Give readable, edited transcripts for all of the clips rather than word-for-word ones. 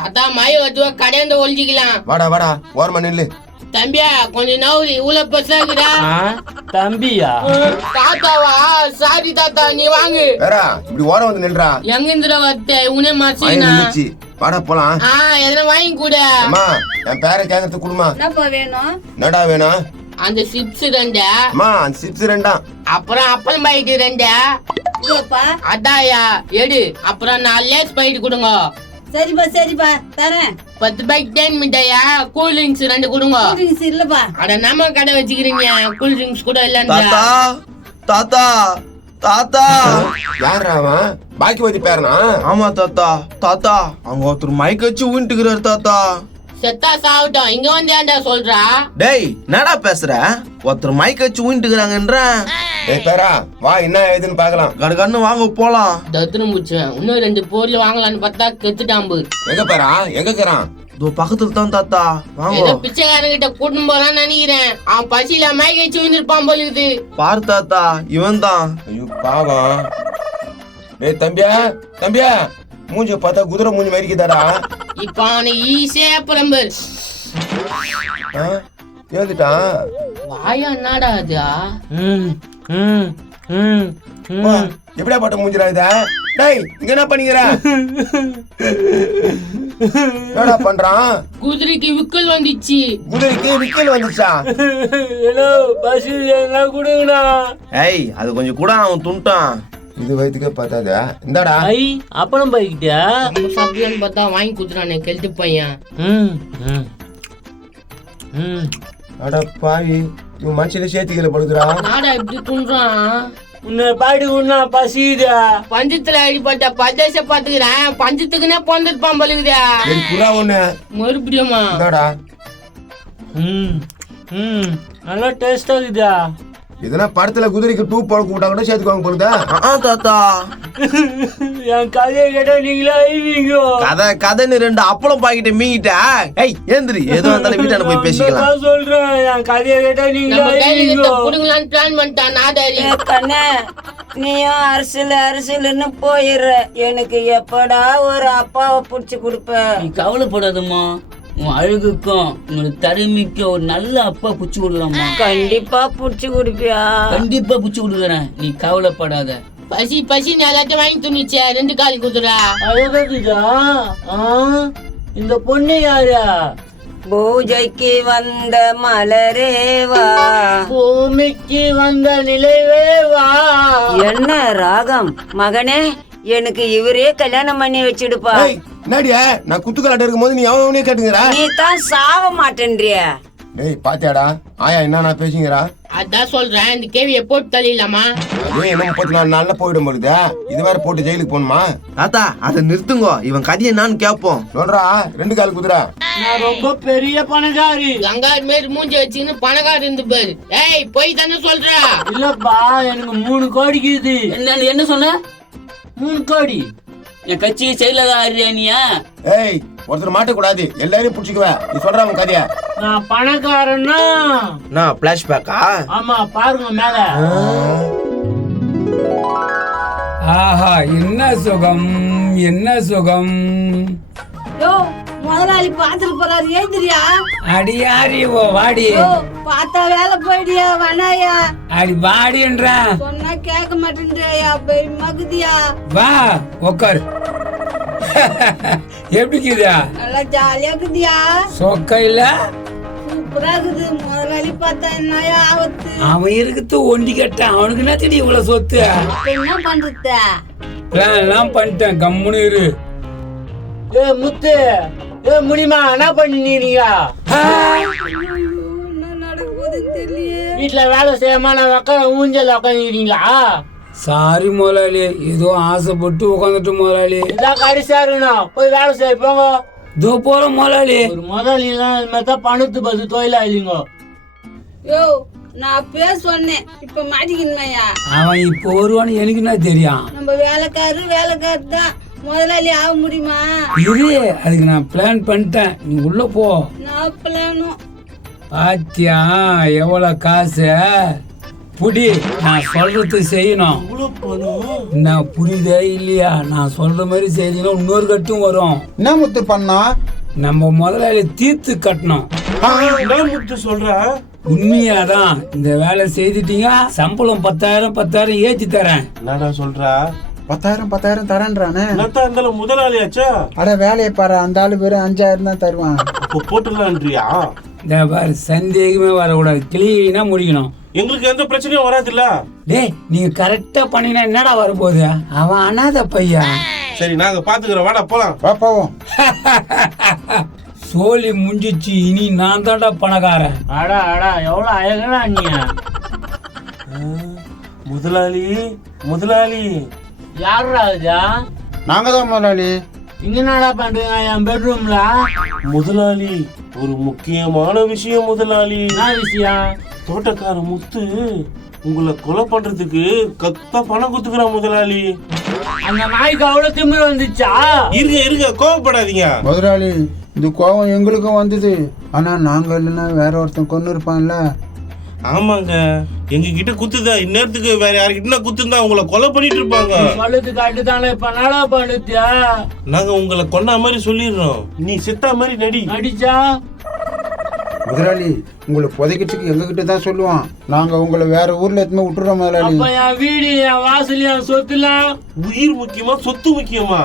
தாத்தா மாய வச்சுவா கடையாண்ட ஒழிச்சிக்கலாம். வாடா வாடா ஓரமா நில்லு. தம்பியா கொஞ்சம் நவுரி இவ்வளவு பெருசாக்குறா. தம்பியா? தாத்தாவா? சாரி தாத்தா, நீ வாங்கு. வேறா இப்படி ஓரம் வந்து நில்றா. எங்க இந்திர வத்த உனே மாசினா. வாடா போலாம். எதனா வாங்கி கூட. அம்மா என் பேரை கேக்குறது குடுமா. என்னப்பா வேணும்? என்னடா வேணும்? அந்த சிப்ஸ் ரெண்டு. அம்மா அந்த சிப்ஸ் ரெண்டா. அப்புறம் அப்பளம் பாக்கெட் ரெண்டு. இதோப்பா. அதாயா எடு. அப்புறம் 4 லேஸ் பாக்கெட் கொடுங்க. சரிப்பா தரேன். 10 பாக்கெட் தேன் மிட்டாயா. கூல் ட்ரிங்க்ஸ் 2 கொடுங்க. ட்ரிங்க்ஸ் இல்லப்பா. அட நம்ம கடை வச்சுக்கிறீங்க, கூல் ட்ரிங்க்ஸ் கூட இல்லன்னு. தாத்தா தாத்தா தாத்தா. யாரா அவன்? பாக்கி வச்சு பேரனா? ஆமா தாத்தா. தாத்தா அவங்க ஒருத்தர் மைக் வச்சு ஊன்ட்டுக்கிறாரு தாத்தா. செத்தா சாவட்டும், இங்க வந்து ஏன்டா சொல்றா? டேய் என்னடா பேசுற? ஒருத்தர் மைக் வச்சு ஊன்ட்டுக்கிறாங்கன்ற. ஏய் பேரா வா, என்ன ஏதுன்னு பாக்கலாம். கடகன்னு வாங்க போலாம். தத்துன்னு முடிச்சேன். இன்னும் 2 பொருள் வாங்கலான்னு பார்த்தா கெத்துட்டாம்பு. எங்க பேரா? எங்க இருக்கிறான்? இதோ பக்கத்துல தான் தாத்தா. வாங்க. ஏதோ பிச்சைக்காரங்கிட்ட கூட்டின்னு போறான்னு நினைக்கிறேன். அவன் பசியில மயக்க வச்சு விழுந்திருப்பான் போல இருக்குது. பாரு தாத்தா இவன் தான். ஐயோ பாவம். டேய் தம்பியா மூஞ்சி பார்த்தா குதிரை மூஞ்சி மாதிரிக்குதாடா. இப்ப அவனை ஈஸியா புறம்பர். ஏந்துட்டான். வாயா என்னடா அது? எப்படியா பட்ட மூஞ்சிரா இத? டேய் இங்க என்ன பண்ணிக்கிற? என்னடா பண்றான்? குதிரைக்கு விக்கல் வந்துச்சு. குதிரைக்கு விக்கல் வந்துச்சா? பசி என்ன கொடுங்கண்ணா. ஏய் அது கொஞ்சம் கூட அவன் துண்டான். இது வயிற்றுக்கே பார்த்தாதா? இந்தாடா. ஐ அப்பளம் பாக்கிட்டியா? நம்ம சாப்பிடலான்னு பார்த்தா வாங்கி குடுத்துறானே கெழுத்து பையன். அட பாவி, இவன் மனுஷனை சேர்த்துக்கல படுக்குறா. நாடா இப்படி துன்றான். உன்னை பாடி உன்னா பசிதா. பஞ்சத்துல அடிப்பட்ட பதேச பாத்துக்கிறேன். பஞ்சத்துக்குன்னே பிறந்திருப்பான் பழுகுதா. புறா ஒண்ணு மறுபடியுமா? இந்தாடா. நல்லா டேஸ்டா இருக்குதா? இதனா படத்துல குதிரைக்கு டூ பழக்க விட்டா கூட சேர்த்துக்குவாங்க போலுதா? தாத்தா என் கதையை கேட்டா நீங்களா ஐவீங்க. கதைன்னு 2 அப்பளம் பாக்கிட்ட மீங்கிட்ட. ஏய் ஏந்திரி, ஏதோ வந்தாலும் வீட்டான போய் பேசிக்கலாம். சொல்றேன் என் கதையை கேட்டா நீங்களா ஐவீங்க. புடுங்கலான்னு பிளான் பண்ணிட்டான் நாதாரி. கண்ணே நீயும் அரசியல்னு போயிடுற. எனக்கு எப்படா ஒரு அப்பாவை புடிச்சு கொடுப்ப? நீ கவலைப்படாதம்மா. உன் அழகுக்கும் உன்னோட திறமைக்கும் ஒரு நல்ல அப்பா புடிச்சு கொடுக்கலாமா? கண்டிப்பா புடிச்சு கொடுப்பியா? கண்டிப்பா புடிச்சு கொடுக்குறேன், நீ கவலைப்படாத. பசி எல்லாத்தையும் வாங்கி துணிச்சே. 2 காலி குதிரா. அழகுதா? இந்த பொண்ணு யாரா? பூஜைக்கு வந்த மலரேவா, பூமிக்கு வந்த நிலைவேவா. என்ன ராகம் மகனே? எனக்கு இவரே கல்யாணம் பண்ணி வச்சிடுப்பா. என்னடியா நான் குத்துக்கலாட்ட இருக்கும் போது நீ அவனே கேட்டுங்கிறா? நீ தான் சாவ மாட்டேன்றிய. டேய் பாத்தியாடா ஆயா என்ன பேசுங்கிறா? அதான் சொல்றேன், இந்த கேவியை போட்டு தள்ளிடலாமா? அதே என்ன 34 நாள்ல போயிடும் பொழுது இது வேற போட்டு ஜெயிலுக்கு போகணுமா? தாத்தா அதை நிறுத்துங்கோ, இவன் கதையை நான் கேட்போம். சொல்றா 2 கால் குதிரை. நான் ரொம்ப பெரிய பணக்காரி. கங்காரு மாரி மூஞ்சி வச்சுன்னு பணக்கார இருந்து பாரு. ஏய் போய் தானே சொல்ற? இல்லப்பா எனக்கு 3 கோடிக்கு இது. என்ன சொன்ன? 3 கோடி. என் கட்சி செயலாளர் ஆறியா? ஏய் ஒருத்தர் மாட்டக்கூடாது, எல்லாரையும் புடிச்சுக்குவேன். நீ சொல்ற உன் கதைய. நான் பணக்காரன்னா நான் பிளாஷ்பேக்கா? ஆமா பாருங்க மேல. ஆஹா என்ன சுகம் என்ன சுகம். யோ முதலாளி பாத்துட்டு போறாரு, ஏந்திரியா? அடியாரி ஓ வாடி. பார்த்தா வேலை போயிடியா வனாயா? அடி வாடின்றா. சொன்னா கேட்க மாட்டேன்றியா? போய் மகுதியா? வா உக்கார். எப்படி இருக்குதா? நல்லா ஜாலியா இருக்குதியா? சொக்க இல்ல? சூப்பரா இருக்குது. முதலாளி பார்த்தா என்னயா ஆவத்து? அவன் இருக்குது ஒண்டி கட்டான். அவனுக்கு என்ன தெரியும் இவ்வளவு சொத்து? என்ன பண்றது? பிளான் எல்லாம் பண்ணிட்டேன், கம்முன்னு இரு. ஏ முத்து, ஏ முடியுமா என்ன பண்ணீங்க? என்ன நடக்க போகுதுன்னு தெரியலையே. வீட்டுல வேலை செய்யாம நான் ஊஞ்சல் உட்காந்துக்கிறீங்களா? சாரி முதலாளி, ஏதோ ஆசைப்பட்டு உட்காந்துட்டு முதலாளி. இதான் கடைசியா இருக்கணும், போய் வேலை செய்ய போங்க. இதோ போற முதலாளி. ஒரு முதலாளி எல்லாம் பணத்து பஸ் தொழிலா இல்லைங்க. யோ நான் அப்பவே சொன்னேன், இப்ப மாட்டிக்கணுமையா? அவன் இப்போ வருவான்னு எனக்கு என்ன தெரியும்? நம்ம வேலைக்காரு தான் முதலாளி ஆக முடியுமா? இரு, அதுக்கு நான் பிளான் பண்ணிட்டேன். நீ உள்ள போ. நான் பிளானும் பாத்தியா எவ்வளவு காசு? புடி, நான் சொல்றது செய்யணும். நான் புரியுதா இல்லையா? நான் சொல்ற மாதிரி செய்தீங்கன்னா இன்னொரு கட்டும் வரும். என்ன முத்து பண்ணா? நம்ம முதலாளி தீர்த்து கட்டணும். சொல்ற உண்மையாதான். இந்த வேலை செய்துட்டீங்க, சம்பளம் 10,000 ஏத்தி தரேன். என்னடா சொல்ற? 10,000 தரேன்றானே. முதலாளியாச்சா? அட வேலையை பாரு, அந்த ஆளு வெறும் 5,000 தான் தருவான். போட்டுடலான்றியா? இந்த பாரு, சந்தேகமே வரக்கூடாது, கிளீனா முடிக்கணும். எங்களுக்கு எந்த பிரச்சனையும் வராதுல்ல? டேய், நீங்க கரெக்டா பண்ணினா என்னடா வரப்போகுது? அவன் அனாத பையன். சரி, நாங்க பாத்துக்கிறோம், வாடா போலாம். வா போவோம். சோலி முடிஞ்சிச்சு, இனி நான் தான்டா பணக்காரன். அடா அடா எவ்வளவு அழகா நீ. முதலாளி முதலாளி யாருடா இதா? நாங்க தான் முதலாளி. இங்க என்னடா பண்றீங்க என் பெட்ரூம்ல? முதலாளி, ஒரு முக்கியமான விஷயம் முதலாளி. என்ன விஷயம்? தோட்டக்கார முத்து உங்களை கொலை பண்றதுக்கு பணம் குத்துக்கிறான் முதலாளி. அந்த நாய்க்கு அவ்வளவு திமிரு வந்துச்சா? இருங்க கோவப்படாதீங்க முதலாளி, இந்த கோவம் எங்களுக்கும் வந்தது. ஆனா நாங்க இல்லைன்னா வேற ஒருத்தன் கொண்டு இருப்பான்ல. ஆமாங்க, எங்க கிட்ட குத்துதா, இந்நேரத்துக்கு வேற யாருக்கிட்ட குத்துந்தா உங்களை கொலை பண்ணிட்டு இருப்பாங்க. சொல்லுது காட்டு தானே. இப்ப நாடா பண்ணுத்தியா? நாங்க உங்களை கொன்ன மாதிரி சொல்லிடுறோம், நீ செத்தா மாதிரி நடி. நடிச்சா முதலாளி, உங்களை புதைக்கிறதுக்கு எங்க கிட்ட தான் சொல்லுவான். நாங்க உங்களை வேற ஊர்ல எத்தனை விட்டுறோம் முதலாளி. அப்ப என் வீடு, என் வாசல், என் சொத்துலாம் உயிர் முக்கியமா சொத்து முக்கியமா?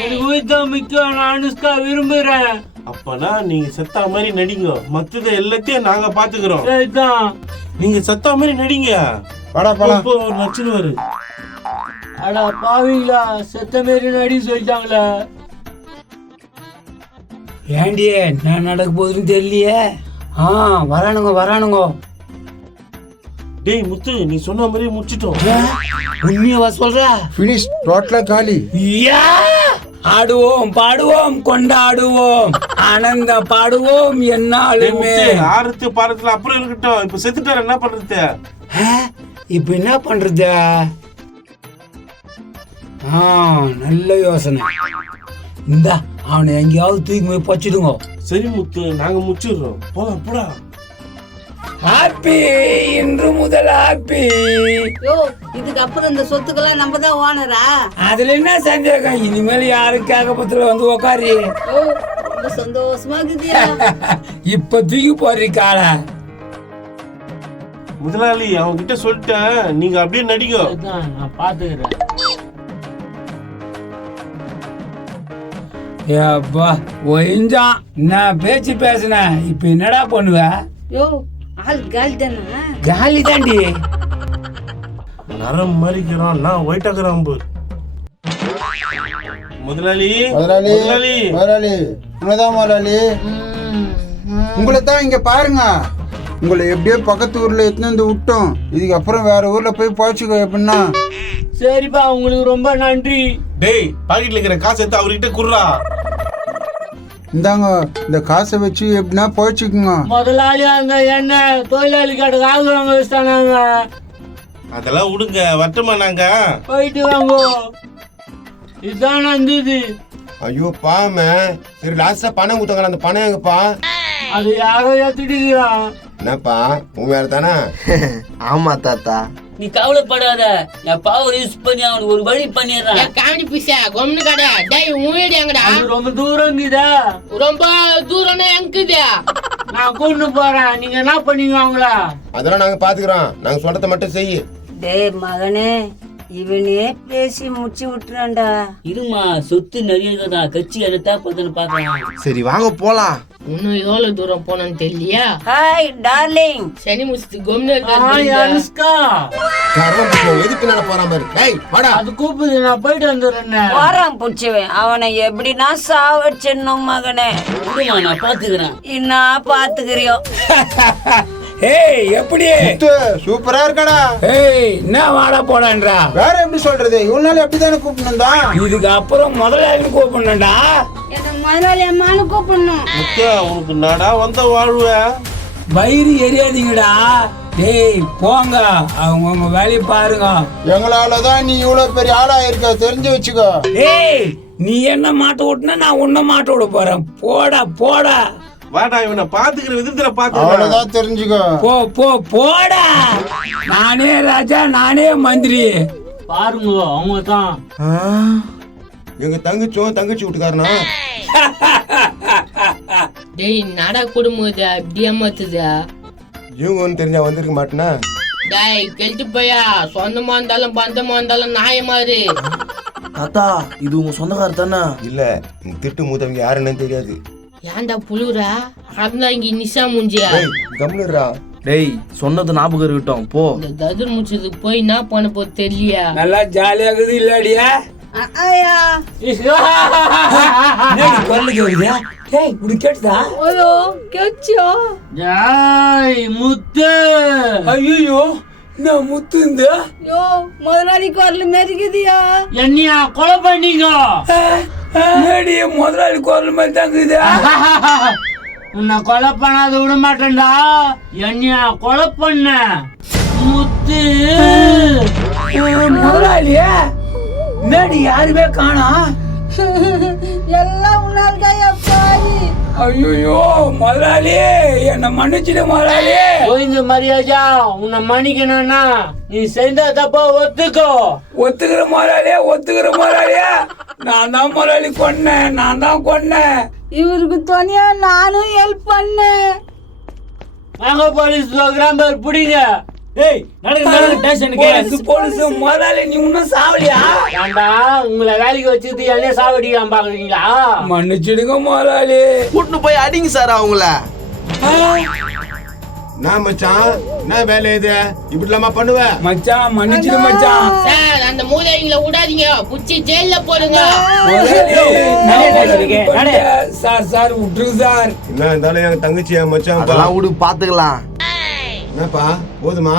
எனக்கு உயிர் தான் முக்கியம். நான் அனுஷ்கா விரும்புறேன். அப்பனா நீங்க செத்தா மாதிரி நடிங்க, மத்தத எல்லாத்தையும் நாங்க பாத்துக்கிறோம். சரிதான். நீங்க செத்தா மாதிரி நடிங்க. வாடா போலாம். இப்போ ஒரு நச்சுருவாரு. அடா பாவீங்களா, செத்த மாரி நடி சொல்லிட்டாங்களே. ஏண்டி நான் நடக்க போகுதுன்னு தெரியலையே. வரானுங்க. டேய் முத்து, நீ சொன்ன மாதிரியே முடிச்சிட்டோம். உண்மையவா சொல்ற? ஃபினிஷ், டோட்டலா காலி. ஆடுவோம், பாடுவோம், கொண்டாடுவோம், ஆனந்த பாடுவோம் என்னாலுமே. ஆறுத்து பாரத்துல அப்புறம் இருக்கட்டும், இப்ப செத்துட்டாரு, என்ன பண்றது? இப்ப என்ன பண்றது? நல்ல யோசனை. இந்தா, அவனை எங்கேயாவது தூக்கி போய் பச்சிடுங்க. சரி முத்து, நாங்க முடிச்சிடுறோம், போலாம் போடா. ஹாப்பி, இன்று முதல் ஹாப்பி. யோ, இதுக்கு அப்புறம் இந்த சொத்துக்கெல்லாம் நம்ம தான் ஓனரா? அதுல என்ன சந்தேகம்? இனிமேல் யாருக்காக பத்துல வந்து உக்காரி. ஓ, ரொம்ப சந்தோஷமா இருக்குதியா? இப்ப தூக்கி போறீ கால. முதலாளி, அவங்க கிட்ட சொல்லிட்டேன், நீங்க அப்படியே நடிங்க. சரிதான், நான் பாத்துக்கிறேன். ஏப்பா ஒழிஞ்சான். நான் பேச்சு பேசினேன், இப்ப என்னடா பண்ணுவ? யோ, ஆள் காலி தானா? காலி தாண்டி. நரம் மாதிரிக்கிறான், நான் ஒயிட்டாக்குறான் பாரு. முதலாளி முதலாளி, முதலாளி, உன்னதான் முதலாளி. உங்களை தான் இங்க பாருங்க. உங்களை எப்படியோ பக்கத்து ஊர்ல எத்தனை வந்து விட்டோம். இதுக்கு அப்புறம் வேற ஊர்ல போய் போச்சுக்கோ. எப்படின்னா சரிப்பா, உங்களுக்கு ரொம்ப நன்றி. டேய், பாக்கெட்ல இருக்கிற காசு எடுத்து அவர்கிட்ட குடுறா. இந்தாங்க, இந்த காசை வச்சு எப்படின்னா போச்சுக்குங்க. முதலாளியா அந்த எண்ணெய் தொழிலாளி கடை காசு வாங்க வச்சுட்டானாங்க. அதெல்லாம் விடுங்க, வட்டமா நாங்க போயிட்டு வாங்க. இதுதான் நந்தது. ஐயோ பாமே, சரி லாஸ்டா பணம் கொடுத்தாங்க, அந்த பணம் எங்கப்பா? அது யாரோ ஏத்துட்டுக்கிறான். என்னப்பா, உன் வேற தானே? ஆமா தாத்தா. நீ கவலைப்படாத, என் பவர் யூஸ் பண்ணி அவனுக்கு ஒரு வழி பண்ணிடுறான். காமெடி பீஸா கொம்னு கடை. டேய், உன் வீடு எங்கடா? அது ரொம்ப தூரம் இருக்குதா? ரொம்ப தூரம்னா எங்குது? நான் கூட்டு போறேன், நீங்க என்ன பண்ணீங்க அவங்கள? அதெல்லாம் நாங்க பாத்துக்கிறோம், நாங்க சொல்றத மட்டும் செய்யு. டேய் மகனே, இவனே பேசி முடிச்சு விட்டுறான்டா. இருமா, சொத்து நிறைய இருக்குதா, கட்சி எடுத்தா பார்த்தேன்னு பாக்கலாம். சரி வாங்க போலாம். இன்னும் எவ்வளவு தூரம் போனோம்னு தெரியலையா? Hi darling. சனி முடிச்சு கொம்னு அனுஷ்கா, எதுக்கு நான் போறான் பாரு. டேய் வாடா. அது கூப்பிடுது, நான் போயிட்டு வந்துடுறேன். வாரம் புடிச்சவன் அவனை எப்படின்னா சாவடிச்சிடணும் மகனே. இருமா, நான் பாத்துக்கிறேன். என்ன பாத்துக்கிறியோ? ஏய், எப்படி? சூப்பரா இருக்கடா. ஏய், என்ன வாடா போடான்றா? வேற எப்படி சொல்றது? இவ்வளவு நாள் எப்படிதானே கூப்பிட்டுருந்தான். இதுக்கு அப்புறம் முதலாளி கூப்பிடணும்டா. என்ன முதலாளி அம்மானு கூப்பிடணும். முத்தா, உனக்கு நாடா வந்த வாழ்வ. வயிறு எரியாதீங்கடா. டேய் போங்க, அவங்க வேலையை பாருங்க. எங்களாலதான் நீ இவ்வளவு பெரிய ஆளா இருக்க, தெரிஞ்சு வச்சுக்கோ. ஏய், நீ என்ன மாட்ட விட்டுனா நான் உன்ன மாட்ட விட போறேன். போடா போடா. வாடா இவனை பாத்துக்கிற விதத்துல பாத்து அவ்வளவுதான் தெரிஞ்சுக்கோ. போ போ போடா. நானே ராஜா, நானே மந்திரி. பாருங்க அவங்க தான். எங்க தங்கச்சி வீட்டுக்காரனா? டேய் நட குடும்பம் இப்படியே மாத்துதா? இவங்க ஒண்ணு தெரிஞ்சா வந்திருக்க மாட்டேனா? டேய் கெட்டு போயா, சொந்தமா இருந்தாலும் பந்தமா இருந்தாலும் நாயமாரு. தாத்தா இது உங்க சொந்தக்கார தானே? இல்ல, இந்த திட்டு மூத்தவங்க யாருன்னு தெரியாது. ஏன்டா புழுறா? அதான் இங்க நிஷா முஞ்சியா? கம்னுறா. டேய் சொன்னது ஞாபகம் இருக்கட்டும் போ. இந்த ததுர் முடிச்சதுக்கு போய் என்ன பண்ண போ தெரியலையா? நல்லா ஜாலியா இருக்குது இல்லடியா? ஐயா கொல்ல கேக்குதா? டேய் இப்படி கேட்டுதா? ஐயோ கேச்சியோ. ஜாய் முத்து. ஐயோ நான் முத்து இந்த ஐயோ முதலாளி குரல் மெரிக்குதியா. என்னையா கொலை பண்ணீங்க? முதலாளி குரல் மாதிரி தாங்குது. உன்னை கொலை பண்ணாத விட மாட்டேன்டா. என்னையா கொலை பண்ண முத்து. முதலாளியா என்னடி யாருமே காணோம்? எல்லாம் உன்னால்தான் எப்பாடி. ஐயோ முதலாளி என்ன மன்னிச்சிடு முதலாளி. கோவிந்த மரியாதா உன்னை மன்னிக்கணும்னா நீ செஞ்ச தப்பா ஒத்துக்கோ. ஒத்துக்கிற முதலாளியா? நான் தான் முதலாளி கொன்னேன். இவருக்கு துணையா நானும் ஹெல்ப் பண்ணேன். வாங்க போலீஸ் ப்ரோக்ராம் பிடிங்க. ஏய் நடக்கு போலீஸ் முதலாளி நீ இன்னும் சாவலியா? ஏண்டா உங்களை வேலைக்கு வச்சுட்டு என்ன சாவடிக்கலாம் பாக்குறீங்களா? மன்னிச்சிடுங்க முதலாளி. கூட்டிட்டு போய் அடிங்க சார் அவங்கள. நான் மச்சான், என்ன வேலை இது? இப்படி இல்லாம பண்ணுவ? மச்சான் மன்னிச்சிடு மச்சான். சார் அந்த மூதைங்களை விடாதீங்க, புச்சி ஜெயில போடுங்க. சார் விட்டுருங்க சார். என்ன இருந்தாலும் எங்க தங்கச்சி மச்சான். அதெல்லாம் விடு பாத்துக்கலாம். என்னப்பா போதுமா?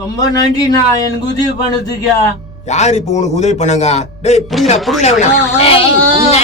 ரொம்ப நன்றி நான் எனக்கு உதவி பண்ணதுக்கா. யார் இப்ப உனக்கு உதவி பண்ணாங்க? டேய் புரியல ஏய், என்ன?